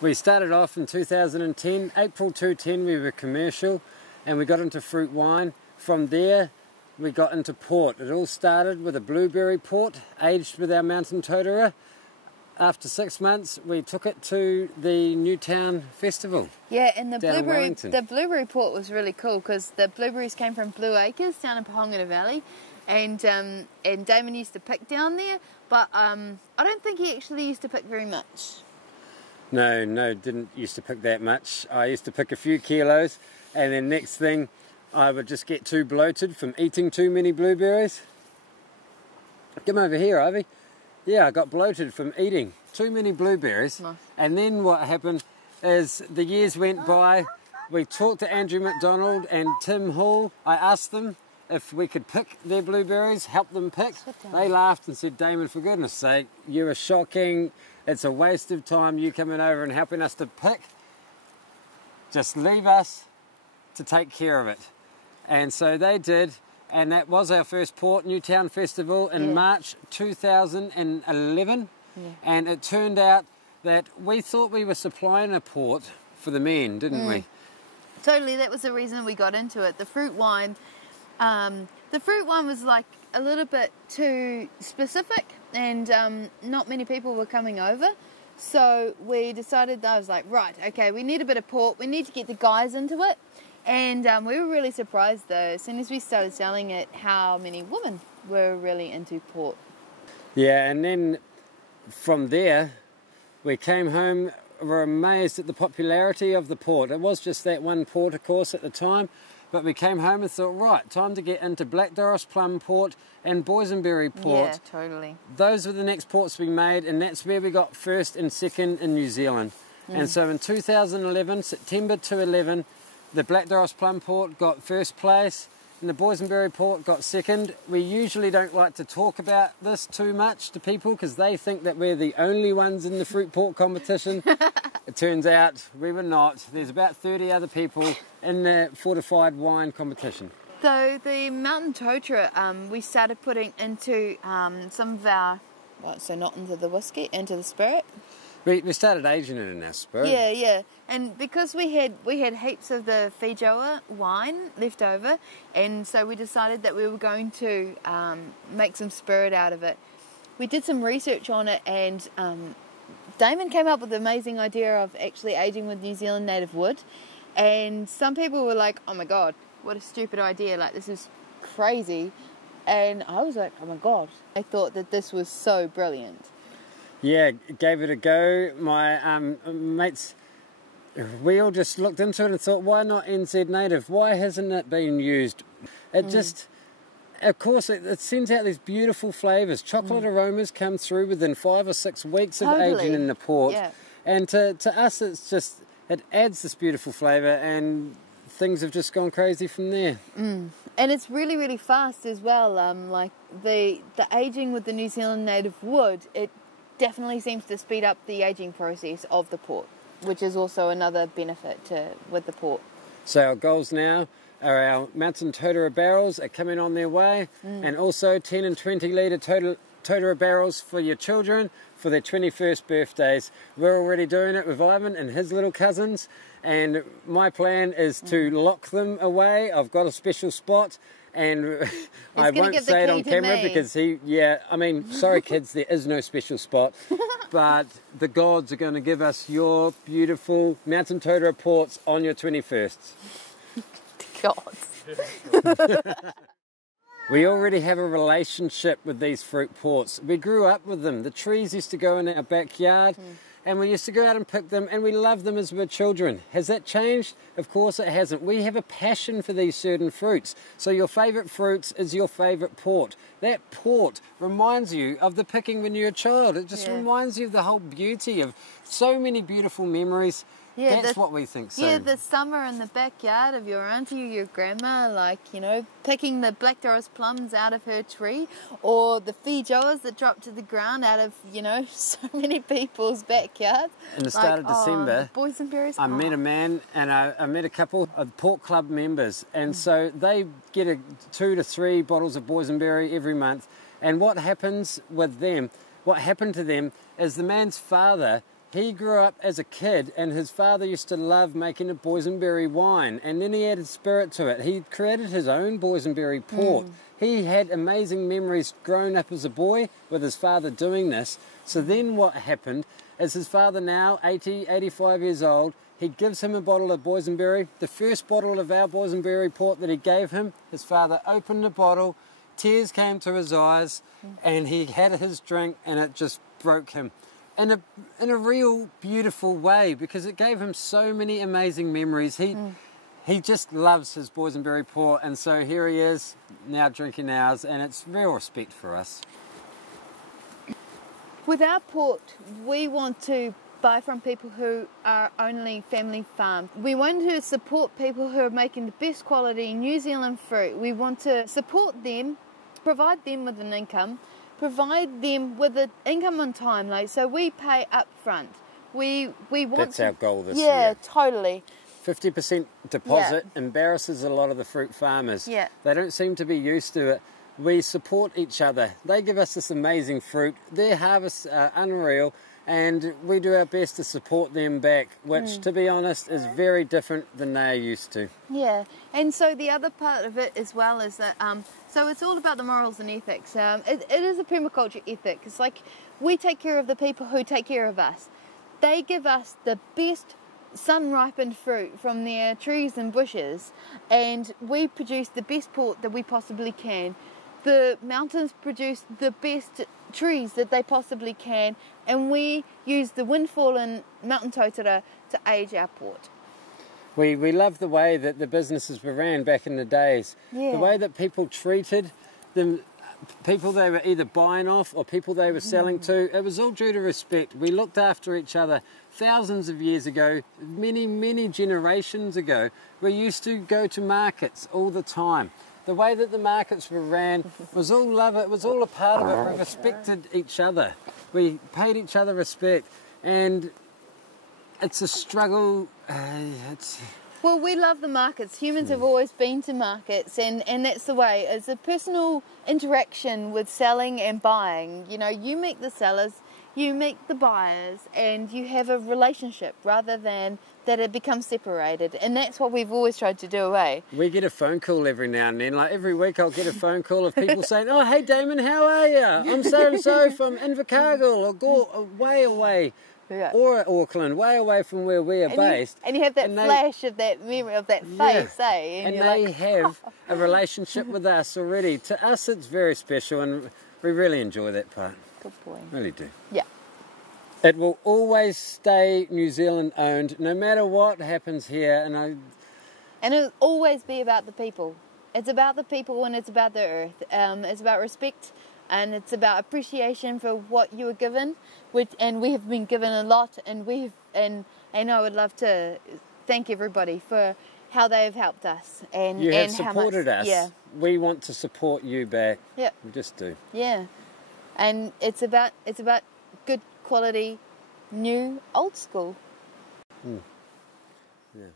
We started off in 2010, April 2010 we were commercial and we got into fruit wine. From there we got into port. It all started with a blueberry port, aged with our mountain totara. After 6 months we took it to the Newtown Festival. Yeah, and the Wellington. blueberry port was really cool because the blueberries came from Blue Acres down in Pahongara Valley, and Damon used to pick down there, but I don't think he actually used to pick very much. No, didn't used to pick that much. I used to pick a few kilos, and then next thing I would just get too bloated from eating too many blueberries. Come over here, Ivy. Yeah, I got bloated from eating too many blueberries. Nice. And then what happened is the years went by. We talked to Andrew McDonald and Tim Hall. I asked them if we could pick their blueberries, help them pick. They laughed and said, Damon, for goodness sake, you are shocking. It's a waste of time you coming over and helping us to pick. Just leave us to take care of it. And so they did, and that was our first port, Newtown Festival, in March 2011. Yeah. And it turned out that we thought we were supplying a port for the men, didn't we? Totally, that was the reason we got into it. The fruit wine was like a little bit too specific, and not many people were coming over. So we decided, I was like, right, okay, we need a bit of port, we need to get the guys into it. And we were really surprised though, as soon as we started selling it, how many women were really into port. Yeah, and then from there, we came home, were amazed at the popularity of the port. It was just that one port, of course, at the time. But we came home and thought, right, time to get into Black Doris Plum Port and Boysenberry Port. Yeah, totally. Those were the next ports we made, and that's where we got first and second in New Zealand. And so in 2011, September to 11, the Black Doris Plum Port got first place, and the Boysenberry Port got second. We usually don't like to talk about this too much to people because they think that we're the only ones in the fruit port competition. It turns out we were not. There's about 30 other people in the fortified wine competition. So the mountain totara, we started putting into some of our, so not into the whiskey, into the spirit. We started aging it in our spirit. Yeah, and because we had heaps of the Feijoa wine left over, and so we decided that we were going to make some spirit out of it. We did some research on it, and Damon came up with the amazing idea of actually aging with New Zealand native wood, and some people were like, oh my god, what a stupid idea, like this is crazy, and I was like, oh my god, I thought that this was so brilliant. Yeah, gave it a go. My mates, we all just looked into it and thought, why not NZ native? Why hasn't it been used? It just, of course, it sends out these beautiful flavours. Chocolate aromas come through within 5 or 6 weeks of aging in the port. Yeah. And to us, it's just, it adds this beautiful flavour, and things have just gone crazy from there. And it's really, really fast as well. Like the aging with the New Zealand native wood, it definitely seems to speed up the aging process of the port, which is also another benefit with the port. So our goals now are our mountain totara barrels are coming on their way, and also 10 and 20 litre totara barrels for your children for their 21st birthdays. We're already doing it with Ivan and his little cousins, and my plan is to lock them away. I've got a special spot, and I won't say it on camera because I mean, sorry kids, there is no special spot, but the gods are going to give us your beautiful mountain totara ports on your 21st. Gods. We already have a relationship with these fruit ports. We grew up with them. The trees used to go in our backyard, and we used to go out and pick them, and we loved them as we were children. Has that changed? Of course it hasn't. We have a passion for these certain fruits. So your favourite fruits is your favourite port. That port reminds you of the picking when you're a child. It just reminds you of the whole beauty of so many beautiful memories. Yeah, that's what we think so. Yeah, the summer in the backyard of your auntie or your grandma, like, you know, picking the Black Doris plums out of her tree, or the Feijoas that drop to the ground out of, you know, so many people's backyards. In the start of December, boysenberries. I met a man and I met a couple of Port Club members, and so they get 2 to 3 bottles of boysenberry every month, and what happens with them, what happened to them is the man's father he grew up as a kid, and his father used to love making a boysenberry wine, and then he added spirit to it. He created his own boysenberry port. He had amazing memories growing up as a boy with his father doing this. So then what happened is his father, now 80, 85 years old, he gives him a bottle of boysenberry. The first bottle of our boysenberry port that he gave him, his father opened the bottle, tears came to his eyes, and he had his drink, and it just broke him. In a real beautiful way, because it gave him so many amazing memories. He just loves his boysenberry port, and so here he is now drinking ours, and it's real respect for us. With our port, we want to buy from people who are only family farmed. We want to support people who are making the best quality New Zealand fruit. We want to support them, provide them with an income, provide them with an income on time, like, so we pay up front. We want That's our goal this year. Yeah, totally. 50% deposit embarrasses a lot of the fruit farmers. Yeah. They don't seem to be used to it. We support each other. They give us this amazing fruit. Their harvests are unreal, and we do our best to support them back, which, to be honest, is very different than they are used to. Yeah, and so the other part of it as well is that, so it's all about the morals and ethics. It is a permaculture ethic. It's like we take care of the people who take care of us. They give us the best sun-ripened fruit from their trees and bushes, and we produce the best port that we possibly can. The mountains produce the best trees that they possibly can, and we use the windfall and mountain totara to age our port. We love the way that the businesses were ran back in the days. Yeah. The way that people treated them, people they were either buying off or people they were selling to, it was all due to respect. We looked after each other. Thousands of years ago, many generations ago, we used to go to markets all the time. The way that the markets were ran was all love. It was all a part of it. We respected each other. We paid each other respect, and it's a struggle. Well, we love the markets. Humans have always been to markets, and that's the way. It's a personal interaction with selling and buying. You know, you meet the sellers, you meet the buyers, and you have a relationship rather than that it becomes separated. And that's what we've always tried to do, eh? We get a phone call every now and then. Like every week I'll get a phone call of people saying, "Oh, hey Damon, how are you? I'm so-and-so from Invercargill or Gore, way away." Yeah. Or Auckland, way away from where we are based. And you have that flash of that memory of that face, eh? And they have a relationship with us already. To us, it's very special, and we really enjoy that part. Good boy. Really do. Yeah. It will always stay New Zealand owned, no matter what happens here. And it'll always be about the people. It's about the people, and it's about the earth. It's about respect. And it's about appreciation for what you were given, and we have been given a lot, and I would love to thank everybody for how they have helped us and you have how supported much, us. Yeah. We want to support you back. Yeah. We just do. Yeah, and it's about good quality, new, old school. Yeah.